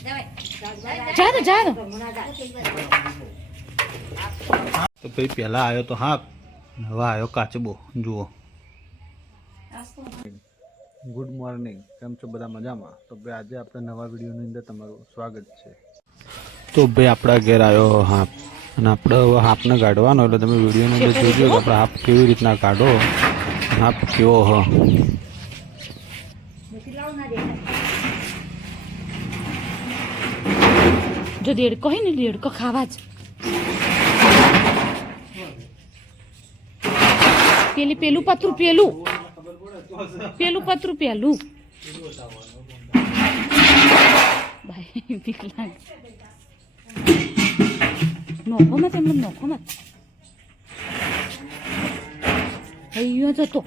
તો ભાઈ પહેલા આવ્યો તો હાપ, હવે આવ્યો કાચબો. જુઓ. ગુડ મોર્નિંગ, કેમ છો બધા? મજામાં? તો ભાઈ આજે આપણે નવા વિડીયોની અંદર તમારું સ્વાગત છે. તો ભાઈ આપણા ઘેર આવ્યો હાપ, અને આપણે હવે હાપને કાઢવાનો, એટલે તમે વિડીયોની અંદર જોજો કે આપણે હાપ કેવી રીતના કાઢો, હાપ કેવો હ. જો દેડકો હોય ને, દેડકો ખાવા જ પેલું પતરું પેલું ભાઈ બીક લાગે. નોખો મત એમ નોખો મત. અહીંયા જતો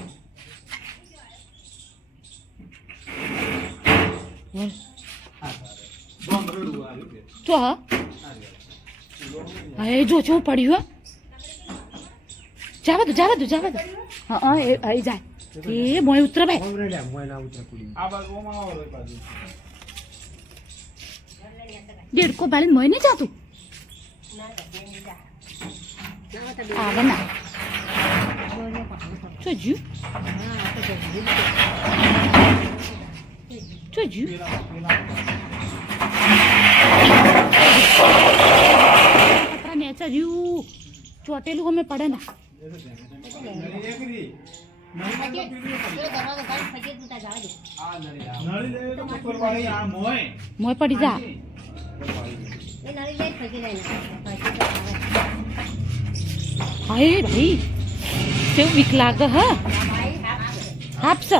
તો હા એ જો શું પડ્યું? જવા દો હા એ જાય એ મોય ઉતરે ભાઈ. દેડકો બાળી મોય નહીં જાતું આવે ના ચોજ્યું કપડા નેચર્યું ચોટેલું અમે પડે ના. મોય પડી જા. હાય ભાઈ કેવું બીક લાગે. હા હાપસ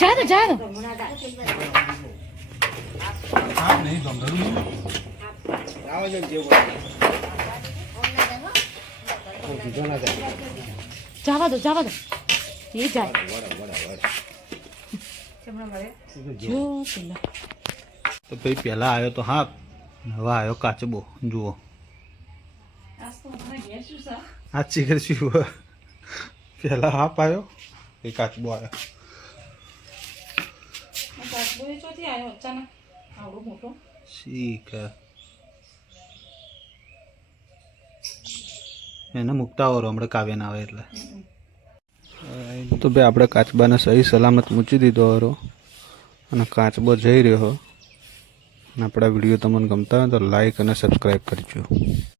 જા દો જવા દો એ જાય. તો ભાઈ પહેલા આવ્યો તો હાપ, હવે આવ્યો કાચબો. જુઓ. આ ચીકર શું? પહેલા હાપ આવ્યો એ કાચબો આવ્યો. શીખ એને મૂકતા હોય હમણાં કાવ્ય ના આવે એટલે. તો ભાઈ આપણે કાચબાને સહી સલામત મૂકી દીધો હરો, અને કાચબો જઈ રહ્યો. અને આપણા વિડીયો તમને ગમતા હોય તો લાઈક અને સબસ્ક્રાઈબ કરજો.